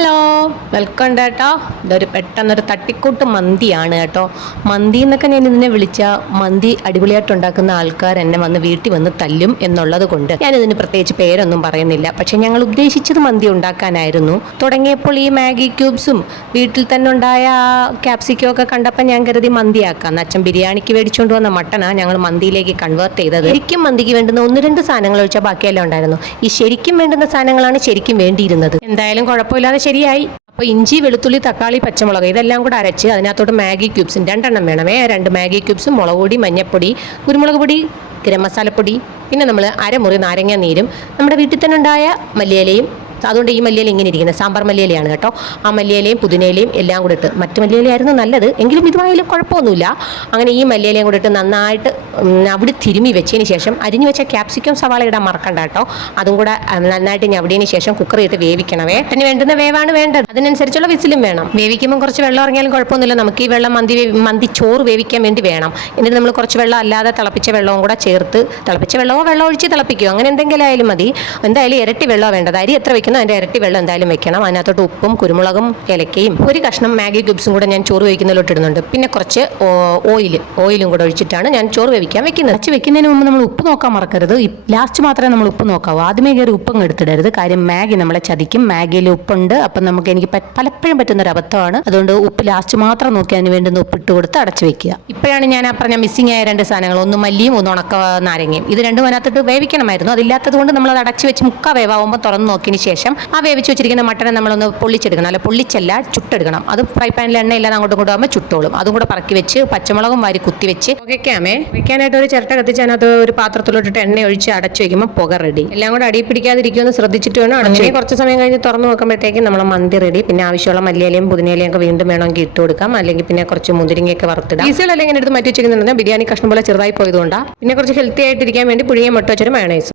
Hello, welcome കേട്ടോ. ഇതൊരു പെട്ടെന്നൊരു തട്ടിക്കൂട്ട് മന്തിയാണ് കേട്ടോ. മന്തി എന്നൊക്കെ ഞാൻ ഇതിനെ വിളിച്ച മന്തി അടിപൊളിയായിട്ട് ഉണ്ടാക്കുന്ന ആൾക്കാർ എന്നെ വന്ന് വീട്ടിൽ വന്ന് തല്ലും എന്നുള്ളത് കൊണ്ട് ഞാനിതിന് പ്രത്യേകിച്ച് പേരൊന്നും പറയുന്നില്ല. പക്ഷെ ഞങ്ങൾ ഉദ്ദേശിച്ചത് മന്തി ഉണ്ടാക്കാനായിരുന്നു. തുടങ്ങിയപ്പോൾ ഈ മാഗി ക്യൂബ്സും വീട്ടിൽ തന്നെ ഉണ്ടായ ക്യാപ്സിക്കോ ഒക്കെ കണ്ടപ്പോൾ ഞാൻ കരുതി മന്തിയാക്കാം. അച്ഛൻ ബിരിയാണിക്ക് മേടിച്ചുകൊണ്ട് വന്ന മട്ടനാണ് ഞങ്ങൾ മന്തിയിലേക്ക് കൺവേർട്ട് ചെയ്തത്. ശരിക്കും മന്തിക്ക് വേണ്ടുന്ന 1-2 സാധനങ്ങൾ ഒഴിച്ചാൽ ബാക്കിയെല്ലാം ഉണ്ടായിരുന്നു. ഈ ശരിക്കും വേണ്ടുന്ന സാധനങ്ങളാണ് ശരിക്കും വേണ്ടിയിരുന്നത്. എന്തായാലും കുഴപ്പമില്ലാതെ ശരിയായി. അപ്പോൾ ഇഞ്ചി, വെളുത്തുള്ളി, തക്കാളി, പച്ചമുളക് ഇതെല്ലാം കൂടെ അരച്ച് അതിനകത്തോട്ട് മാഗി ക്യൂബ്സും 2 വേണമേ. 2 മാഗി ക്യൂബ്സും മുളക് പൊടി, മഞ്ഞൾപ്പൊടി, കുരുമുളക് പൊടി, ഗരം മസാലപ്പൊടി, പിന്നെ നമ്മൾ അരമുറി നാരങ്ങ നീരും നമ്മുടെ വീട്ടിൽ തന്നെ ഉണ്ടായ മല്ലിയിലയും. അതുകൊണ്ട് ഈ മല്ലിയില ഇങ്ങനെ ഇരിക്കുന്നത് സാമ്പാർ മല്ലിയിലയാണ് കേട്ടോ. ആ മല്ലിയിലയും പുതിനയിലയും എല്ലാം കൂടെ ഇട്ട്, മറ്റു മല്ലിയിലയായിരുന്നു നല്ലത് എങ്കിലും ഇതുമായാലും കുഴപ്പമൊന്നുമില്ല. അങ്ങനെ ഈ മല്ലിയിലയും കൂടെ ഇട്ട് നന്നായിട്ട് അവിടെ തിരുമ്മി വെച്ചതിന് ശേഷം അരിഞ്ഞു വെച്ച ക്യാപ്സിക്കം സവാള ഇടാൻ മറക്കണ്ട കേട്ടോ. അതും കൂടെ നന്നായിട്ട് ഞവടിയതിന് ശേഷം കുക്കറിൽ ഇട്ട് വേവിക്കണമേ. അതിന് വേണ്ടുന്ന വേവാണ് വേണ്ടത്. അതിനനുസരിച്ചുള്ള വിസിലും വേണം. വേവിക്കുമ്പോൾ കുറച്ച് വെള്ളം ഇറങ്ങിയാലും കുഴപ്പമൊന്നുമില്ല. നമുക്ക് ഈ വെള്ളം മന്തി ചോറ് വേവിക്കാൻ വേണ്ടി വേണം. എന്നിട്ട് നമ്മൾ കുറച്ച് വെള്ളം അല്ലാതെ തിളപ്പിച്ച വെള്ളവും കൂടെ ചേർത്ത്, തിളപ്പിച്ച വെള്ളമോ വെള്ളം ഒഴിച്ച് തിളപ്പിക്കുമോ അങ്ങനെ എന്തെങ്കിലും ആയാലും മതി. എന്തായാലും ഇരട്ടി വെള്ളമാണ് വേണ്ടത്. അരി എത്ര വെക്കുന്നു അതിൻ്റെ ഇരട്ടി വെള്ളം എന്തായാലും വെക്കണം. അതിനകത്തോട്ട് ഉപ്പും കുരുമുളകും ഏലക്കയും ഒരു കഷ്ണം മാഗി ക്യൂബ്സും കൂടെ ഞാൻ ചോറ് വേവിക്കുന്നതിലോട്ട് ഇടുന്നുണ്ട്. പിന്നെ കുറച്ച് ഓയിലും കൂടെ ഒഴിച്ചിട്ടാണ് ഞാൻ ചോറ് വേവിക്കാൻ വെക്കുന്നത്. വെക്കുന്നതിന് മുമ്പ് നമ്മൾ ഉപ്പ് നോക്കാൻ മറക്കരുത്. ലാസ്റ്റ് മാത്രമേ നമ്മൾ ഉപ്പ് നോക്കാവൂ. ആദ്യമേ കയറി ഉപ്പങ്ങ് എടുത്തിടരുത്. കാര്യം മാഗി നമ്മളെ ചതിക്കും. മാഗിയിൽ ഉപ്പുണ്ട്. അപ്പം എനിക്ക് പലപ്പോഴും പറ്റുന്നൊരു അബദ്ധമാണ്. അതുകൊണ്ട് ഉപ്പ് ലാസ്റ്റ് മാത്രം നോക്കി അതിന് വേണ്ടുന്ന ഉപ്പിട്ട് കൊടുത്ത് അടച്ചു വെക്കുക. ഇപ്പോഴാണ് ഞാൻ പറഞ്ഞ മിസ്സിംഗ് ആയ 2 സാധനങ്ങൾ, 1 മല്ലിയും 1 ഉണക്ക നാരങ്ങയും. ഇത് രണ്ടും അതിനകത്തിട്ട് വേവിക്കണമായിരുന്നു. അതില്ലാത്തത് കൊണ്ട് നമ്മൾ അത് അടച്ചു വെച്ച് മുക്കാ വേവാകുമ്പോൾ തുറന്ന് നോക്കിയതിന് ശേഷം ആ വേവിച്ച് വെച്ചിരിക്കുന്ന മട്ടനെ നമ്മളൊന്ന് പൊള്ളിച്ചെടുക്കണം. അല്ല പൊള്ളിച്ചല്ല, ചുട്ടെടുക്കണം. അത് ഫ്രൈ പാനിൽ എണ്ണ ഇല്ലാതെ അങ്ങോട്ടും ഇങ്ങോട്ടും ആകുമ്പോൾ ചുട്ടോളും. അതും കൂടെ പറക്കി വെച്ച് പച്ചമുളകും വാരി കുത്തി വെച്ച് വെക്കാനായിട്ട് ഒരു ചിരട്ട കത്തിച്ച് അതിനകത്ത് ഒരു പാത്രത്തിലോട്ടിട്ട് എണ്ണ ഒഴിച്ച് അടച്ചു വെക്കുമ്പോൾ പുക റെഡി. എല്ലാം കൂടെ അടി പിടിക്കാതിരിക്കുമെന്ന് ശ്രദ്ധിച്ചിട്ട് വേണം അടച്ചു. കുറച്ച് സമയം കഴിഞ്ഞ് തുറന്ന് നോക്കുമ്പോഴത്തേക്കും നമ്മളെ മന്തി റെഡി. പിന്നെ ആവശ്യമുള്ള മല്ലിയിലയും പുതിനയിലയും ഒക്കെ വീണ്ടും വേണമെങ്കിൽ ഇട്ട് കൊടുക്കാം. അല്ലെങ്കിൽ പിന്നെ കുറച്ച് മുന്തിരിങ്ങയൊക്കെ വറുത്തിടാം. ഈസികൾ അല്ലെങ്കിൽ എടുത്ത് മാറ്റി വെച്ചിരിക്കുന്നുണ്ടെങ്കിൽ ബിരിയാണി കഷ്ണം പോലെ ചെറുതായി പോയതുകൊണ്ടാണ്. പിന്നെ കുറച്ച് ഹെൽത്തി ആയിട്ടിരിക്കാൻ വേണ്ടി പുഴുങ്ങിയ മുട്ട വെച്ചൊരു മയണൈസ്.